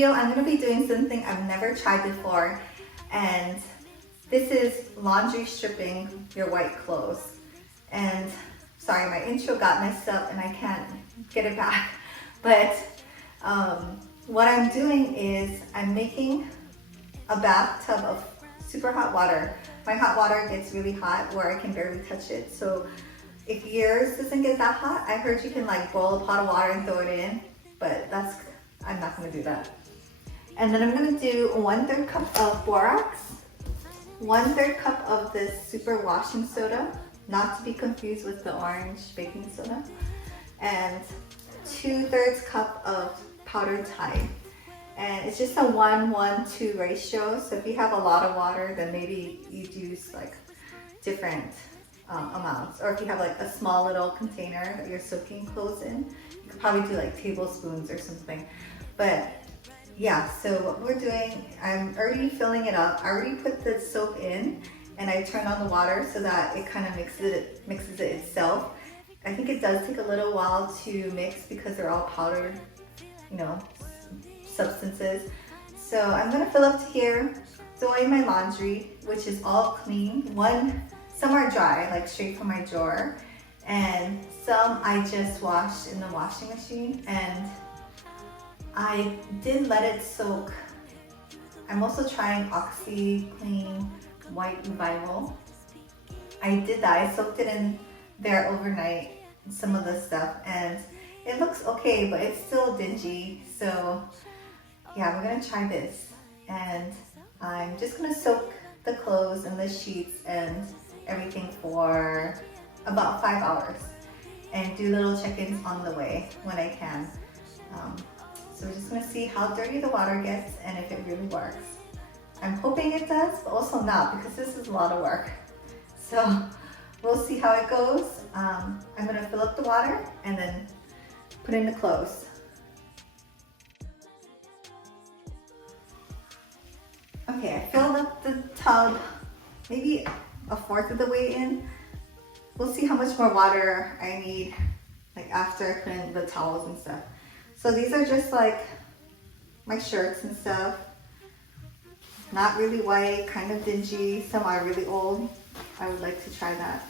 video, I'm gonna be doing something I've never tried before, and this is laundry stripping your white clothes. And sorry, my intro got messed up and I can't get it back. But what I'm doing is I'm making a bathtub of super hot water. My hot water gets really hot where I can barely touch it. So if yours doesn't get that hot, I heard you can like boil a pot of water and throw it in, but I'm not gonna do that. And then I'm gonna do 1/3 cup of Borax, 1/3 cup of this super washing soda, not to be confused with the orange baking soda, and 2/3 cup of powdered Tide. And it's just a 1:1:2 ratio. So if you have a lot of water, then maybe you'd use like different amounts. Or if you have like a small little container that you're soaking clothes in, you could probably do like tablespoons or something. But yeah, so what we're doing, I'm already filling it up. I already put the soap in and I turned on the water so that it kind of mixes it itself. I think it does take a little while to mix because they're all powdered, you know, substances. So I'm gonna fill up to here, throw in my laundry, which is all clean. Some are dry, like straight from my drawer, and some I just washed in the washing machine, and I did let it soak. I'm also trying OxiClean White Revival. I did that, I soaked it in there overnight, some of the stuff, and it looks okay, but it's still dingy. So yeah, we're gonna try this. And I'm just gonna soak the clothes and the sheets and everything for about 5 hours and do little check-ins on the way when I can. So we're just gonna see how dirty the water gets and if it really works. I'm hoping it does, but also not, because this is a lot of work. So we'll see how it goes. I'm gonna fill up the water and then put in the clothes. Okay, I filled up the tub, maybe 1/4 of the way in. We'll see how much more water I need, like after I put in the towels and stuff. So these are just like my shirts and stuff. Not really white, kind of dingy. Some are really old. I would like to try that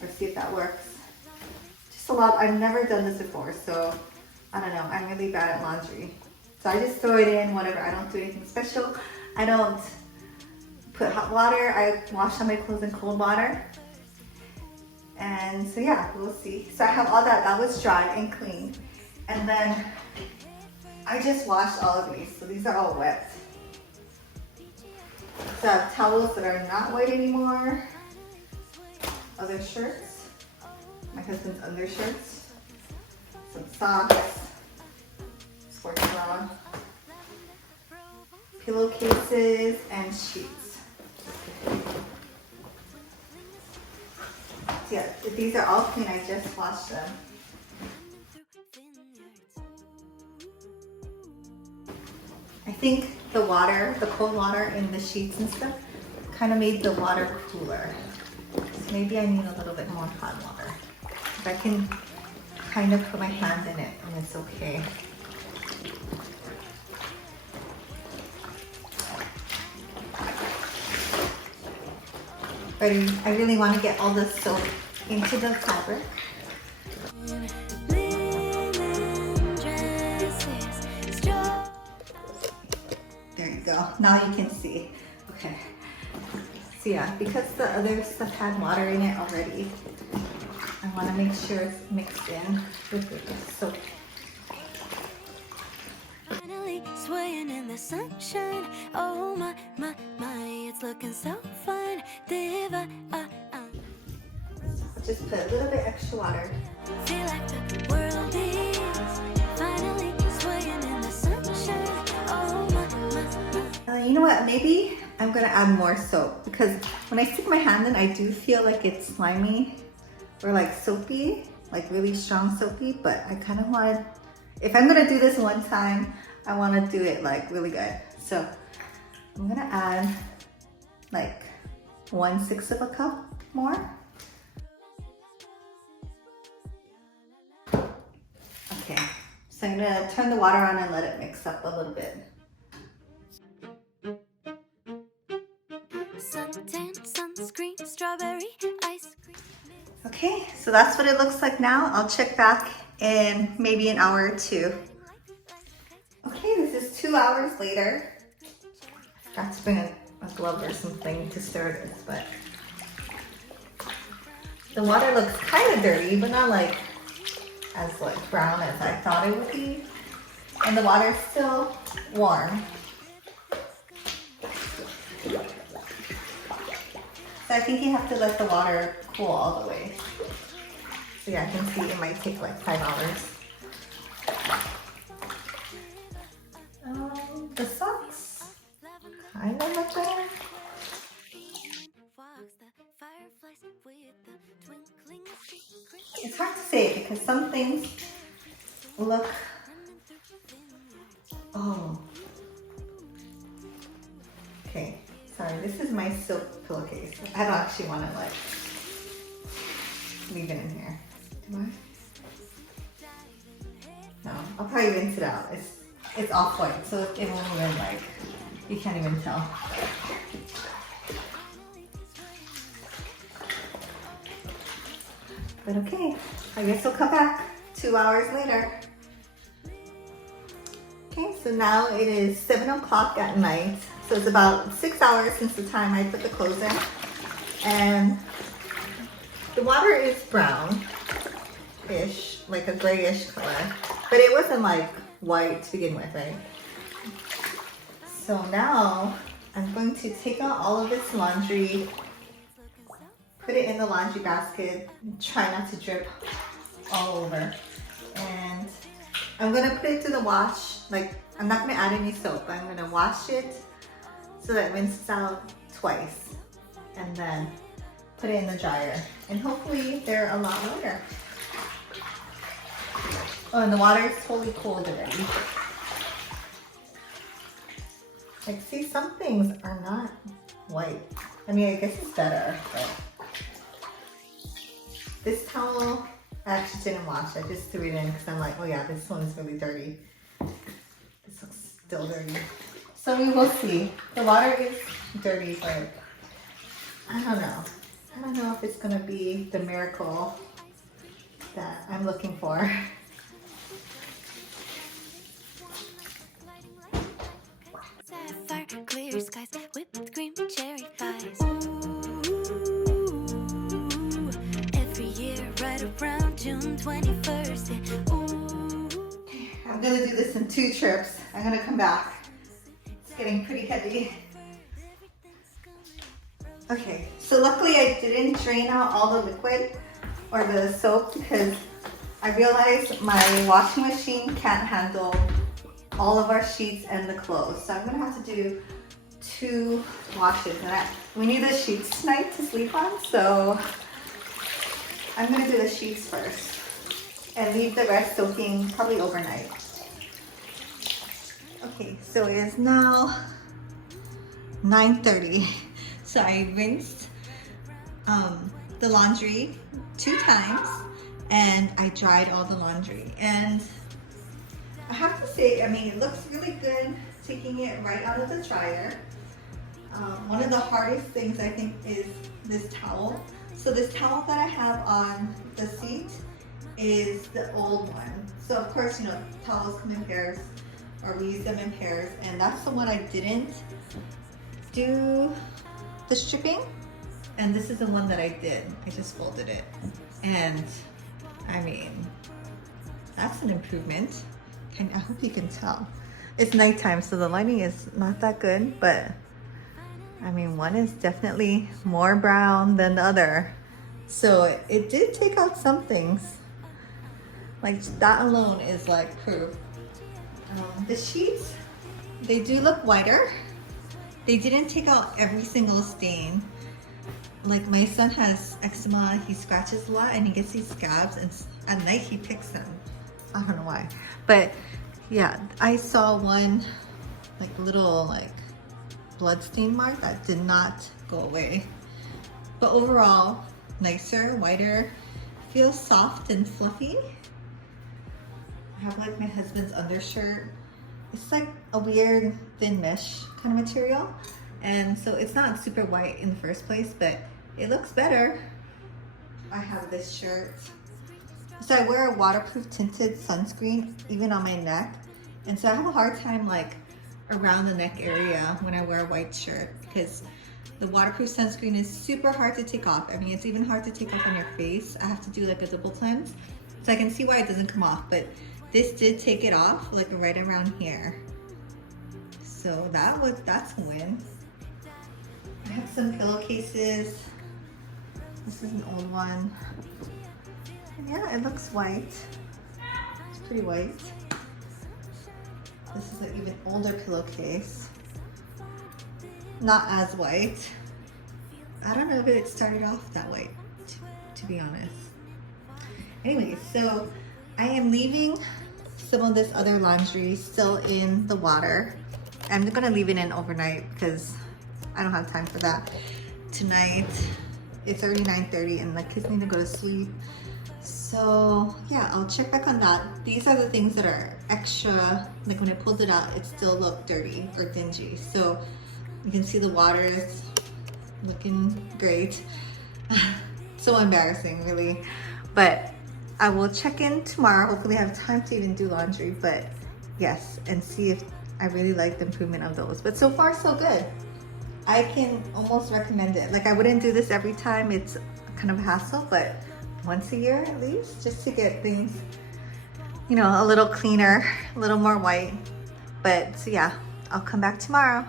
or see if that works. Just a lot, I've never done this before, so I don't know, I'm really bad at laundry. So I just throw it in, whatever, I don't do anything special. I don't put hot water, I wash all my clothes in cold water. And so yeah, we'll see. So I have all that was dry and clean. And then I just washed all of these, so these are all wet. So I have towels that are not white anymore, other shirts, my husband's undershirts, some socks, sports bra, pillowcases, and sheets. So yeah, these are all clean, I just washed them. I think the water, the cold water in the sheets and stuff kind of made the water cooler. So maybe I need a little bit more hot water. If I can kind of put my hand in it and it's okay. But I really want to get all the soap into the fabric. There you go. Now you can see. Okay. So yeah, because the other stuff had water in it already, I want to make sure it's mixed in with the soap. Finally swaying in the sunshine. Oh my, it's looking so fine. Diva, Just put a little bit extra water. feel like the world is finally swaying in the sunshine. Oh my. You know what? Maybe I'm gonna add more soap, because when I stick my hand in, I do feel like it's slimy or like soapy, like really strong soapy. But I kind of want, if I'm gonna do this one time, I want to do it like really good. So I'm gonna add like 1/6 of a cup more. Okay, so So I'm gonna turn the water on and let it mix up a little bit. Suntan, sunscreen, strawberry, ice cream. Okay, so that's what it looks like now. I'll check back in maybe an hour or two. Okay, this is 2 hours later. I forgot to bring a glove or something to stir this, but the water looks kind of dirty, but not like as brown as I thought it would be. And the water is still warm. So I think you have to let the water cool all the way. So yeah, I can see it might take like 5 hours. The socks kind of look better. It's hard to say because some things look, oh, okay, sorry, this is my silk pillowcase. I don't actually want to leave it in here. Do I? No, I'll probably rinse it out. It's off-white, so it won't even you can't even tell. But okay, I guess we'll come back 2 hours later. Okay, so now it is 7 o'clock at night. So it's about 6 hours since the time I put the clothes in. And the water is brown-ish, like a grayish color. But it wasn't white to begin with, right? So now I'm going to take out all of this laundry, put it in the laundry basket, try not to drip all over. And I'm gonna put it to the wash. I'm not gonna add any soap, but I'm gonna wash it so that it rinses out twice. And then put it in the dryer. And hopefully they're a lot lighter. Oh, and the water is totally cold already. See, some things are not white. I mean, I guess it's better, but this towel I actually didn't wash. I just threw it in because I'm like, oh yeah, this one is really dirty. This looks still dirty. So we will see. The water is dirty, but I don't know. I don't know if it's gonna be the miracle that I'm looking for. Sapphire, clear skies, whipped cream, cherry pies. Ooh, every year right around June 21st. I'm gonna do this in 2 trips. I'm gonna come back. It's getting pretty heavy. Okay, so luckily I didn't drain out all the liquid or the soap because I realized my washing machine can't handle all of our sheets and the clothes. So I'm gonna have to do 2 washes. And we need the sheets tonight to sleep on, so I'm gonna do the sheets first and leave the rest soaking probably overnight. Okay, so it is now 9:30. So I rinsed the laundry 2 times and I dried all the laundry. And I have to say, I mean, it looks really good taking it right out of the dryer. One of the hardest things I think is this towel. So this towel that I have on the seat is the old one. So of course, you know, towels come in pairs, or we use them in pairs, and that's the one I didn't do the stripping, and this is the one that I did. I just folded it, and I mean, that's an improvement. And I hope you can tell. It's nighttime, so the lighting is not that good, but I mean, one is definitely more brown than the other. So it did take out some things. Like that alone is like proof. The sheets, they do look whiter. They didn't take out every single stain. Like my son has eczema, he scratches a lot and he gets these scabs, and at night he picks them. I don't know why. But yeah, I saw one little blood stain mark that did not go away. But overall, nicer, whiter, feels soft and fluffy. I have like my husband's undershirt. It's like a weird thin mesh kind of material. And so it's not super white in the first place, but it looks better. I have this shirt. So I wear a waterproof tinted sunscreen even on my neck. And so I have a hard time like around the neck area when I wear a white shirt because the waterproof sunscreen is super hard to take off. I mean, it's even hard to take off on your face. I have to do like a double cleanse. So I can see why it doesn't come off, but this did take it off like right around here. So that's a win. I have some pillowcases. This is an old one. And yeah, it looks white. It's pretty white. This is an even older pillowcase. Not as white. I don't know if it started off that white, to be honest. Anyway, so I am leaving some of this other laundry still in the water. I'm gonna leave it in overnight because I don't have time for that. Tonight, it's already 9:30 and the kids need to go to sleep. So yeah, I'll check back on that. These are the things that are extra, like when I pulled it out, it still looked dirty or dingy. So you can see the water is looking great. So embarrassing, really. But I will check in tomorrow. Hopefully I have time to even do laundry, but yes, and see if I really like the improvement of those. But so far, so good. I can almost recommend it. Like I wouldn't do this every time. It's kind of a hassle, but once a year at least, just to get things, you know, a little cleaner, a little more white. But so yeah, I'll come back tomorrow.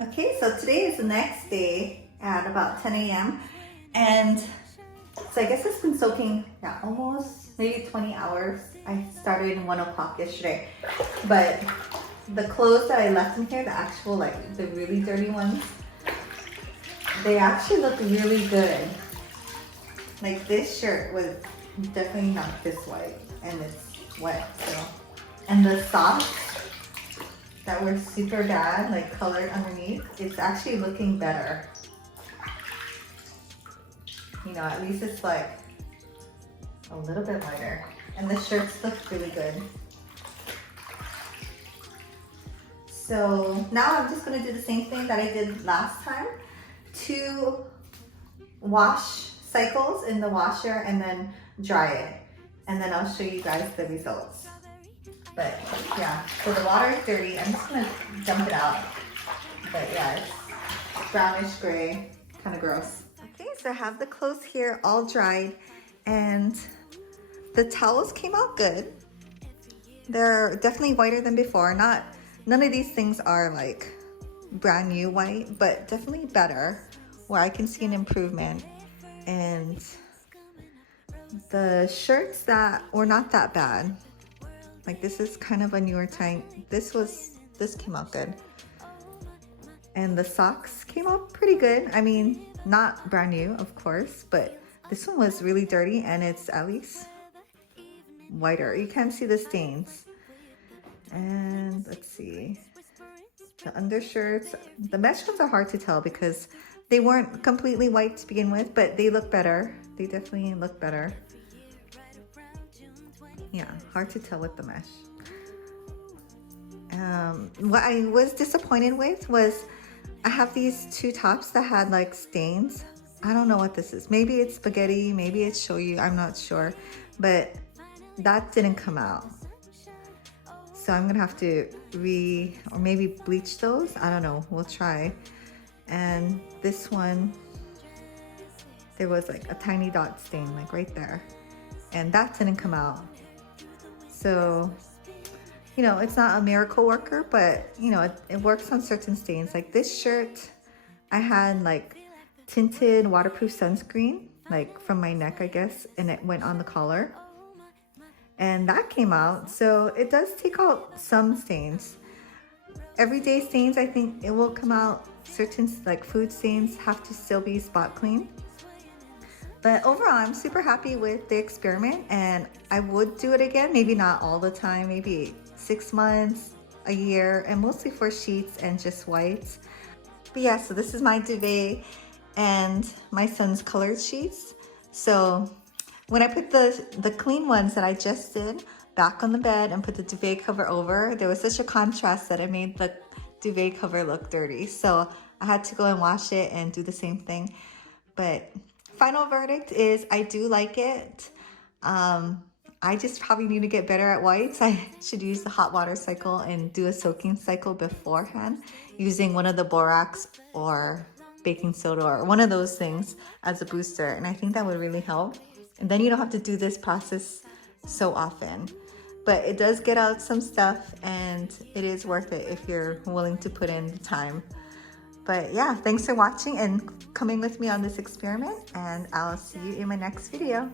Okay, so today is the next day at about 10 a.m. And so I guess it's been soaking, yeah, almost maybe 20 hours. I started at 1 o'clock yesterday. But the clothes that I left in here, the actual, like the really dirty ones, they actually look really good. Like this shirt was definitely not this white and it's wet, so. And the socks that were super bad, like colored underneath, it's actually looking better. You know, at least it's like a little bit lighter. And the shirts look really good. So now I'm just gonna do the same thing that I did last time. 2 wash cycles in the washer and then dry it. And then I'll show you guys the results. But yeah, so the water is dirty. I'm just gonna dump it out. But yeah, it's brownish gray, kind of gross. Okay, so I have the clothes here all dried and the towels came out good. They're definitely whiter than before. None of these things are like brand new white, but definitely better where I can see an improvement. And the shirts that were not that bad, like this is kind of a newer type. This came out good. And the socks came out pretty good. I mean, not brand new, of course, but this one was really dirty and it's at least whiter. You can't see the stains. And let's see, the undershirts, the mesh ones are hard to tell because they weren't completely white to begin with, but they look better. They definitely look better. Yeah, hard to tell with the mesh. What I was disappointed with was I have these 2 tops that had like stains. I don't know what this is. Maybe it's spaghetti, maybe it's shoyu, I'm not sure. But that didn't come out. So I'm gonna have to or maybe bleach those. I don't know, we'll try. And this one, there was like a tiny dot stain, like right there. And that didn't come out. So, you know, it's not a miracle worker, but you know, it works on certain stains. Like this shirt, I had like tinted waterproof sunscreen, like from my neck, I guess, and it went on the collar. And that came out, so it does take out some stains. Everyday stains, I think it will come out. Certain like food stains have to still be spot clean. But overall, I'm super happy with the experiment and I would do it again. Maybe not all the time, maybe 6 months, a year, and mostly for sheets and just whites. But yeah, so this is my duvet and my son's colored sheets. So when I put the clean ones that I just did, back on the bed and put the duvet cover over, there was such a contrast that it made the duvet cover look dirty. So I had to go and wash it and do the same thing. But final verdict is I do like it. I just probably need to get better at whites. I should use the hot water cycle and do a soaking cycle beforehand using one of the borax or baking soda or one of those things as a booster. And I think that would really help. And then you don't have to do this process so often. But it does get out some stuff and it is worth it if you're willing to put in the time. But yeah, thanks for watching and coming with me on this experiment, and I'll see you in my next video.